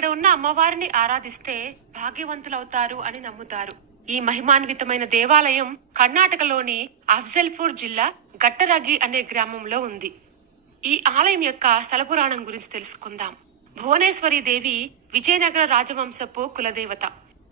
ఇక్కడ ఉన్న అమ్మవారిని ఆరాధిస్తే భాగ్యవంతులవుతారు అని నమ్ముతారు. ఈ మహిమాన్వితమైన దేవాలయం కర్ణాటకలోని అఫ్జల్పూర్ జిల్లా గట్టరగి అనే గ్రామంలో ఉంది. ఈ ఆలయం యొక్క స్థల పురాణం గురించి తెలుసుకుందాం. భువనేశ్వరి దేవి విజయనగర రాజవంశపు కులదేవత.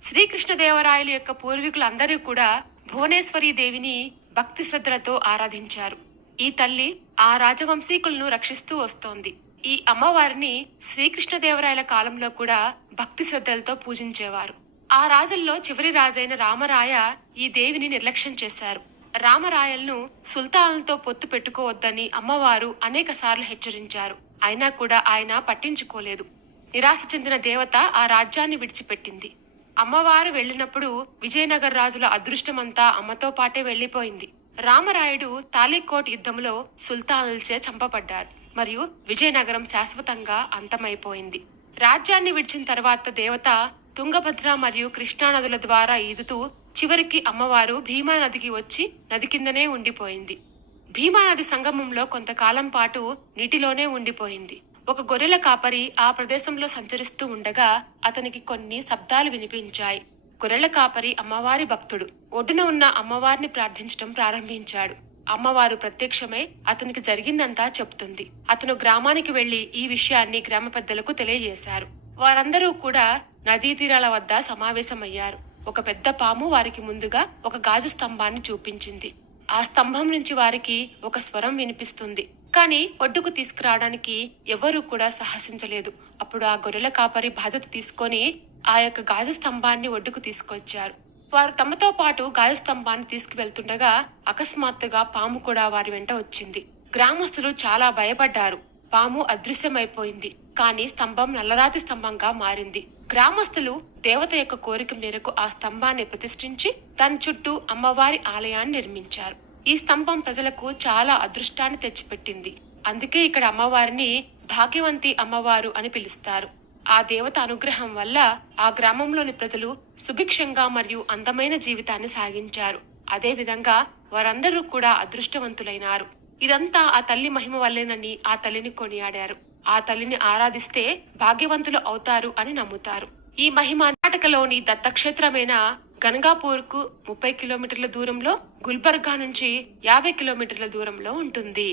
శ్రీకృష్ణదేవరాయల యొక్క పూర్వీకులందరూ కూడా భువనేశ్వరి దేవిని భక్తి శ్రద్ధలతో ఆరాధించారు. ఈ తల్లి ఆ రాజవంశీకులను రక్షిస్తూ వస్తోంది. ఈ అమ్మవారిని శ్రీకృష్ణదేవరాయల కాలంలో కూడా భక్తి శ్రద్ధలతో పూజించేవారు. ఆ రాజుల్లో చివరి రాజైన రామరాయ ఈ దేవిని నిర్లక్ష్యం చేశారు. రామరాయలను సుల్తాన్లతో పొత్తు పెట్టుకోవద్దని అమ్మవారు అనేక సార్లు హెచ్చరించారు. అయినా కూడా ఆయన పట్టించుకోలేదు. నిరాశ చెందిన దేవత ఆ రాజ్యాన్ని విడిచిపెట్టింది. అమ్మవారు వెళ్లినప్పుడు విజయనగర రాజుల అదృష్టమంతా అమ్మతో పాటే వెళ్లిపోయింది. రామరాయుడు తాలికోట్ యుద్ధంలో సుల్తానులచే చంపబడ్డారు మరియు విజయనగరం శాశ్వతంగా అంతమైపోయింది. రాజ్యాన్ని విడిచిన తర్వాత దేవత తుంగభద్ర మరియు కృష్ణా నదుల ద్వారా ఈదుతూ చివరికి అమ్మవారు భీమా నదికి వచ్చి నది కిందనే ఉండిపోయింది. భీమా నది సంగమంలో కొంతకాలం పాటు నీటిలోనే ఉండిపోయింది. ఒక గొర్రెల కాపరి ఆ ప్రదేశంలో సంచరిస్తూ ఉండగా అతనికి కొన్ని శబ్దాలు వినిపించాయి. గొర్రెల కాపరి అమ్మవారి భక్తుడు. ఒడ్డున ఉన్న అమ్మవారిని ప్రార్థించడం ప్రారంభించాడు. అమ్మవారు ప్రత్యక్షమై అతనికి జరిగిందంతా చెప్తుంది. అతను గ్రామానికి వెళ్లి ఈ విషయాన్ని గ్రామ పెద్దలకు తెలియజేశారు. వారందరూ కూడా నదీ తీరాల వద్ద సమావేశమయ్యారు. ఒక పెద్ద పాము వారికి ముందుగా ఒక గాజు స్తంభాన్ని చూపించింది. ఆ స్తంభం నుంచి వారికి ఒక స్వరం వినిపిస్తుంది. కానీ ఒడ్డుకు తీసుకురావడానికి ఎవరూ కూడా సాహసించలేదు. అప్పుడు ఆ గొర్రెల కాపరి బాధ్యత తీసుకొని ఆ యొక్క గాజు స్తంభాన్ని ఒడ్డుకు తీసుకొచ్చారు. వారు తమతో పాటు గాజు స్తంభాన్ని తీసుకువెళ్తుండగా అకస్మాత్తుగా పాము కూడా వారి వెంట వచ్చింది. గ్రామస్తులు చాలా భయపడ్డారు. పాము అదృశ్యమైపోయింది. కానీ స్తంభం నల్లరాతి స్తంభంగా మారింది. గ్రామస్తులు దేవత యొక్క కోరిక మేరకు ఆ స్తంభాన్ని ప్రతిష్ఠించి దాని చుట్టూ అమ్మవారి ఆలయాన్ని నిర్మించారు. ఈ స్తంభం ప్రజలకు చాలా అదృష్టాన్ని తెచ్చిపెట్టింది. అందుకే ఇక్కడ అమ్మవారిని భాగ్యవంతి అమ్మవారు అని పిలుస్తారు. ఆ దేవత అనుగ్రహం వల్ల ఆ గ్రామంలోని ప్రజలు సుభిక్షంగా మరియు అందమైన జీవితాన్ని సాగించారు. అదే విధంగా వారందరూ కూడా అదృష్టవంతులైనారు. ఇదంతా ఆ తల్లి మహిమ వల్లేనని ఆ తల్లిని కొనియాడారు. ఆ తల్లిని ఆరాధిస్తే భాగ్యవంతులు అవుతారు అని నమ్ముతారు. ఈ మహిమ కర్ణాటకలోని దత్తక్షేత్రమైన గంగాపూర్ కు 30 కిలోమీటర్ల దూరంలో, గుల్బర్గా నుంచి 50 కిలోమీటర్ల దూరంలో ఉంటుంది.